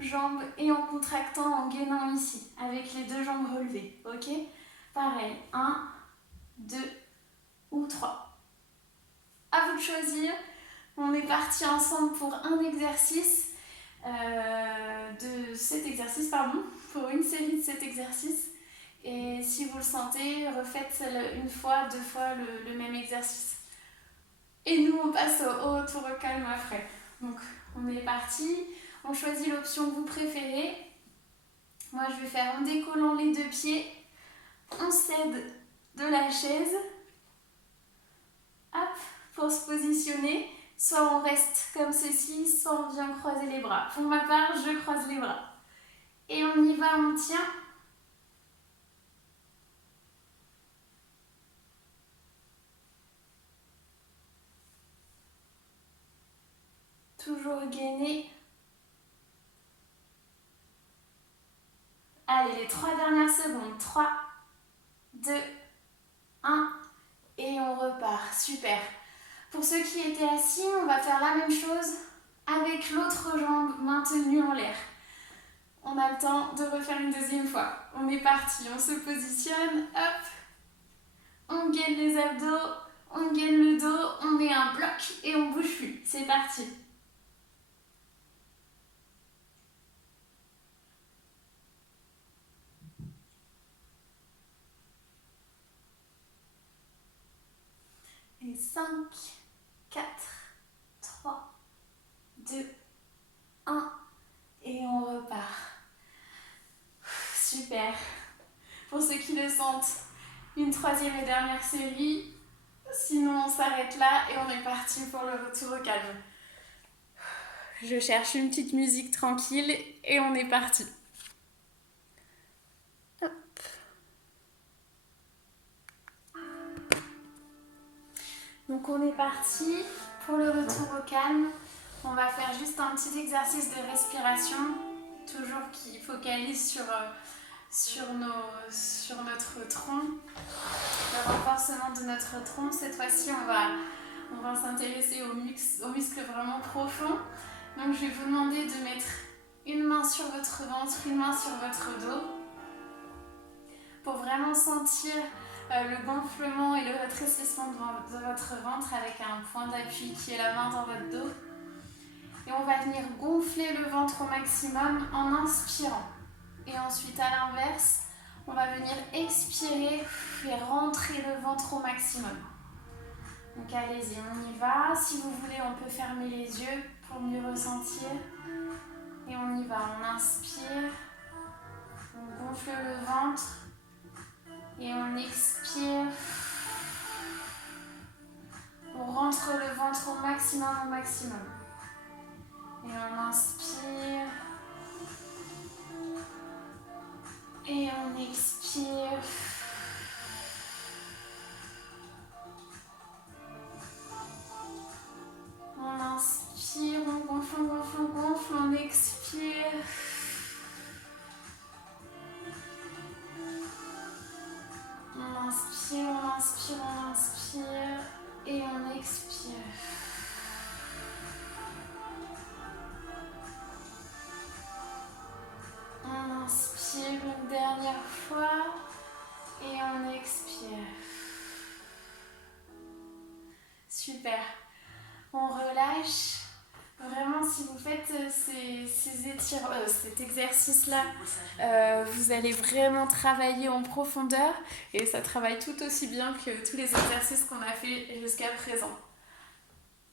jambes et en contractant, en gainant ici, avec les deux jambes relevées. Ok? Pareil, 1, 2 ou 3. À vous de choisir. On est parti ensemble pour un exercice pour une série de cet exercice. Et si vous le sentez, refaites une fois, 2 fois le même exercice. Et nous, on passe au tour au calme après. Donc, on est parti. On choisit l'option que vous préférez. Moi, je vais faire en décollant les 2 pieds. On s'aide de la chaise. Hop, pour se positionner. Soit on reste comme ceci, soit on vient croiser les bras. Pour ma part, je croise les bras. Et on y va, on tient. Toujours gainé. Allez, les 3 dernières secondes. 3, 2, 1. Et on repart. Super. Pour ceux qui étaient assis, on va faire la même chose avec l'autre jambe maintenue en l'air. On a le temps de refaire une deuxième fois. On est parti, on se positionne, hop. On gaine les abdos, on gaine le dos, on met un bloc et on bouge plus. C'est parti. Et 5, 4, 3, 2, 1. Et on repart. Super. Pour ceux qui le sentent, une troisième et dernière série. Sinon, on s'arrête là et on est parti pour le retour au calme. Je cherche une petite musique tranquille et on est parti. Hop. Donc on est parti pour le retour au calme. On va faire juste un petit exercice de respiration, toujours qui focalise sur notre tronc, le renforcement de notre tronc. Cette fois-ci, on va s'intéresser aux muscles vraiment profonds. Donc je vais vous demander de mettre une main sur votre ventre, une main sur votre dos, pour vraiment sentir le gonflement et le rétrécissement de votre ventre avec un point d'appui qui est la main dans votre dos. Et on va venir gonfler le ventre au maximum en inspirant. Et ensuite, à l'inverse, on va venir expirer et rentrer le ventre au maximum. Donc allez-y, on y va. Si vous voulez, on peut fermer les yeux pour mieux ressentir. Et on y va, on inspire, on gonfle le ventre et on expire. On rentre le ventre au maximum, au maximum. Et on inspire. Et on expire. On inspire, on gonfle, on gonfle, on gonfle, on expire. On inspire, on inspire, on inspire. Et on expire. On inspire une dernière fois et on expire. Super. On relâche. Vraiment, si vous faites cet exercice-là, vous allez vraiment travailler en profondeur et ça travaille tout aussi bien que tous les exercices qu'on a fait jusqu'à présent.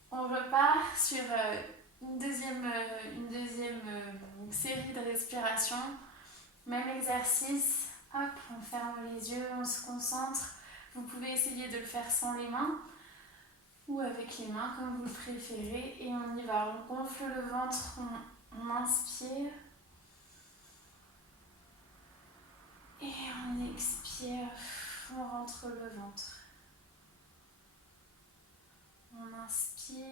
On repart sur une deuxième série de respiration. Même exercice. Hop, on ferme les yeux, on se concentre. Vous pouvez essayer de le faire sans les mains ou avec les mains comme vous le préférez. Et on y va. On gonfle le ventre, on inspire. Et on expire, on rentre le ventre. On inspire.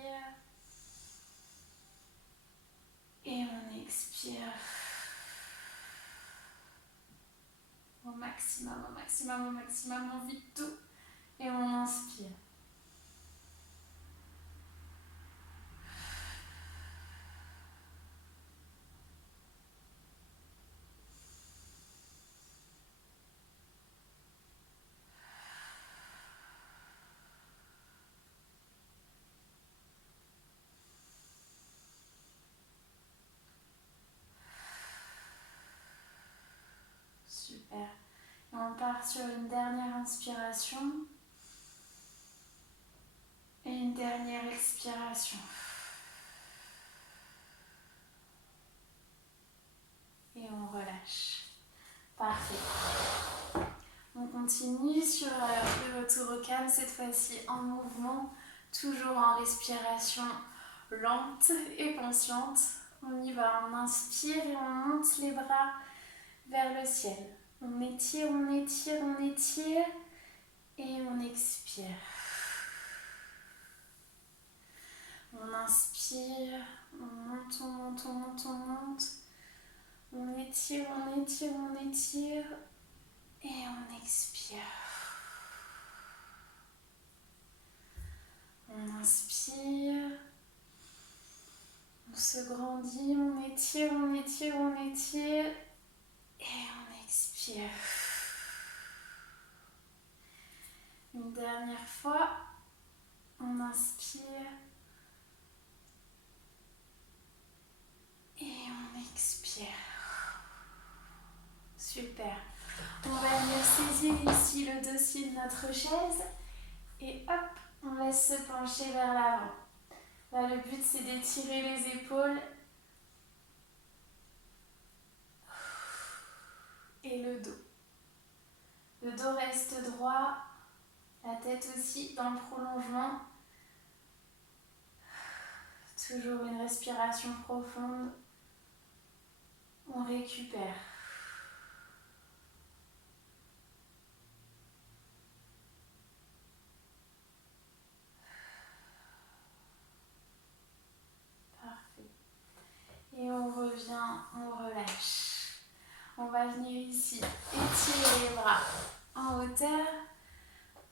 Et on expire. Au maximum, au maximum, au maximum, on vide tout. Et on inspire. Super. Et on part sur une dernière inspiration. Et une dernière expiration. Et on relâche. Parfait. On continue sur le retour au calme, cette fois-ci en mouvement, toujours en respiration lente et consciente. On y va, on inspire et on monte les bras vers le ciel. On étire, on étire, on étire et on expire. On inspire, on monte, on monte, on monte, on monte. On étire, on étire, on étire. Et on expire. On inspire. On se grandit, on étire, on étire, on étire. Et on expire. Une dernière fois. On inspire. Et on expire. Super. On va venir saisir ici le dossier de notre chaise. Et hop, on laisse se pencher vers l'avant. Là, le but, c'est d'étirer les épaules et le dos. Le dos reste droit, la tête aussi dans le prolongement. Toujours une respiration profonde. On récupère. Parfait. Et on revient, on relâche. On va venir ici étirer les bras en hauteur.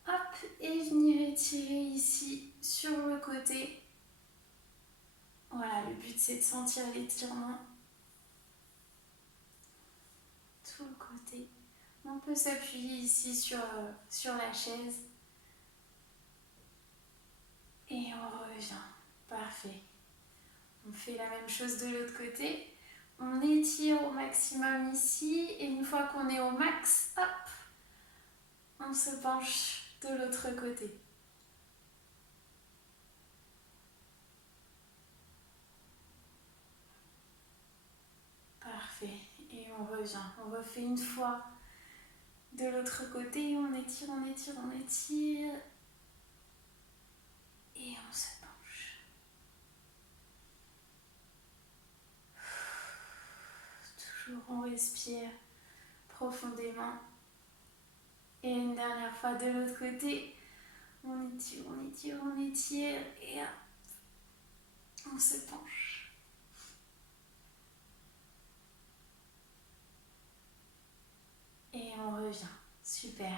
Hop, et venir étirer ici sur le côté. Voilà, le but c'est de sentir l'étirement. Tout le côté. On peut s'appuyer ici sur la chaise. Et on revient. Parfait. On fait la même chose de l'autre côté. On étire au maximum ici. Et une fois qu'on est au max, hop, on se penche de l'autre côté. Parfait. Et on revient. On refait une fois de l'autre côté. On étire, on étire, on étire. Et on se penche. Toujours on respire profondément. Et une dernière fois de l'autre côté. On étire, on étire, on étire. Et hop, on se penche. Et on revient. Super.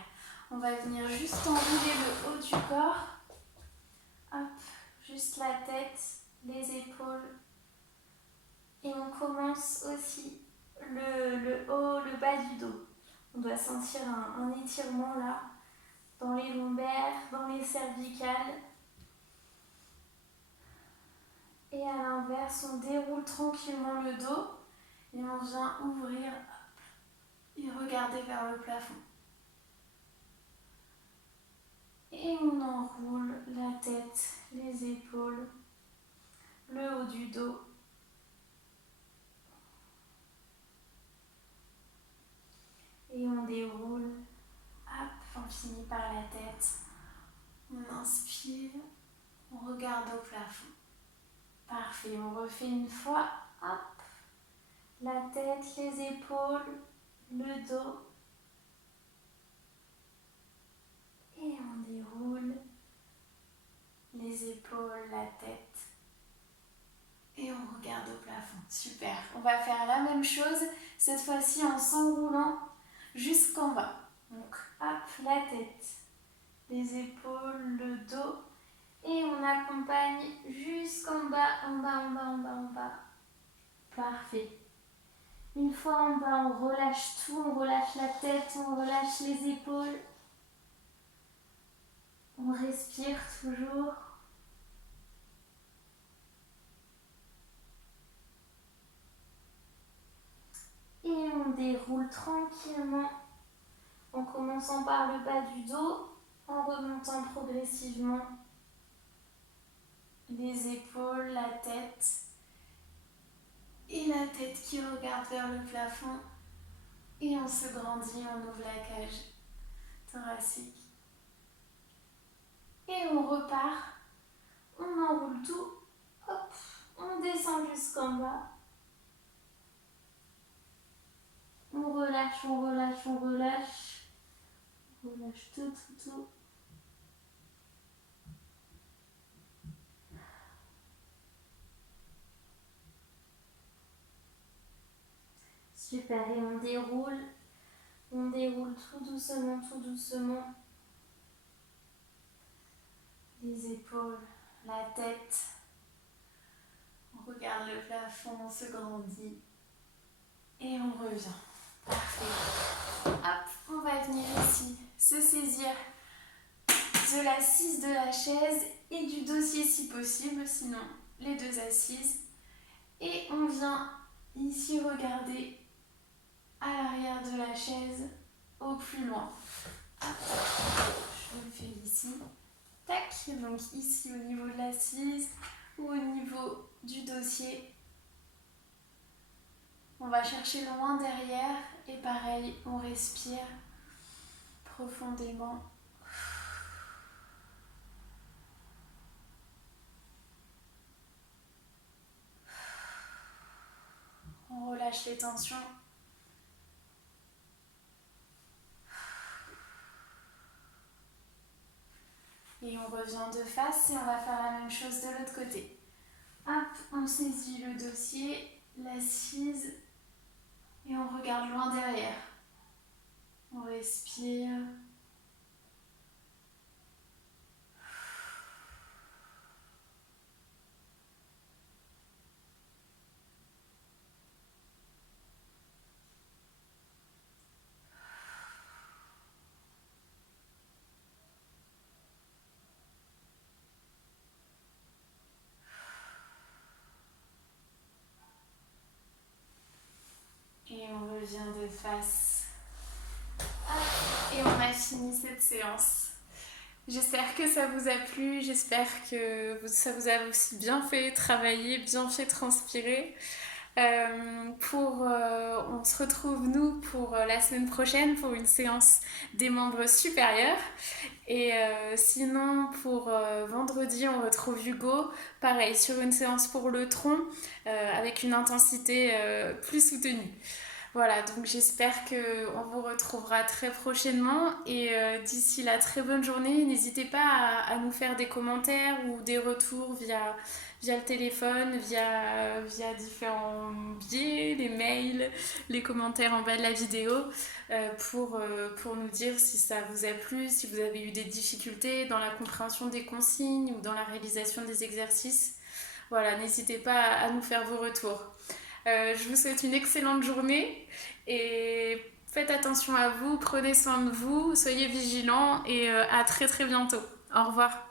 On va venir juste enrouler le haut du corps. Hop, juste la tête, les épaules. Et on commence aussi le haut, le bas du dos. On doit sentir un étirement là, dans les lombaires, dans les cervicales. Et à l'inverse, on déroule tranquillement le dos et on vient ouvrir et regarder vers le plafond. Et on enroule la tête, les épaules, le haut du dos. Et on déroule. Hop, on finit par la tête. On inspire, on regarde au plafond. Parfait, on refait une fois. Hop, la tête, les épaules, le dos. Et on déroule les épaules, la tête. Et on regarde au plafond. Super. On va faire la même chose, cette fois-ci en s'enroulant jusqu'en bas. Donc, hop, la tête, les épaules, le dos. Et on accompagne jusqu'en bas, en bas, en bas, en bas, en bas. Parfait. Une fois en bas, on relâche tout, on relâche la tête, on relâche les épaules. On respire toujours. Et on déroule tranquillement en commençant par le bas du dos, en remontant progressivement les épaules, la tête et la tête qui regarde vers le plafond. Et on se grandit, on ouvre la cage thoracique. Et on repart, on enroule tout, hop, on descend jusqu'en bas. On relâche, on relâche, on relâche. On relâche tout, tout, tout. Super, et on déroule tout doucement les épaules, la tête. On regarde le plafond, on se grandit et on revient. Parfait. Hop, on va venir ici se saisir de l'assise de la chaise et du dossier si possible, sinon les deux assises. Et on vient ici regarder à l'arrière de la chaise au plus loin. Hop, je le fais ici. Tac, donc ici au niveau de l'assise ou au niveau du dossier. On va chercher loin derrière et pareil, on respire profondément. On relâche les tensions. Et on revient de face et on va faire la même chose de l'autre côté. Hop, on saisit le dossier, l'assise et on regarde loin derrière. On respire. Et on revient de face. Et on a fini cette séance. J'espère que ça vous a plu, j'espère que ça vous a aussi bien fait travailler, bien fait transpirer. On se retrouve nous pour la semaine prochaine pour une séance des membres supérieurs. Et sinon pour vendredi on retrouve Hugo, pareil sur une séance pour le tronc avec une intensité plus soutenue. Voilà, donc j'espère qu'on vous retrouvera très prochainement et d'ici là, très bonne journée. N'hésitez pas à nous faire des commentaires ou des retours via le téléphone, via différents biais, les mails, les commentaires en bas de la vidéo pour nous dire si ça vous a plu, si vous avez eu des difficultés dans la compréhension des consignes ou dans la réalisation des exercices. Voilà, n'hésitez pas à nous faire vos retours. Je vous souhaite une excellente journée et faites attention à vous, prenez soin de vous, soyez vigilants et à très très bientôt. Au revoir.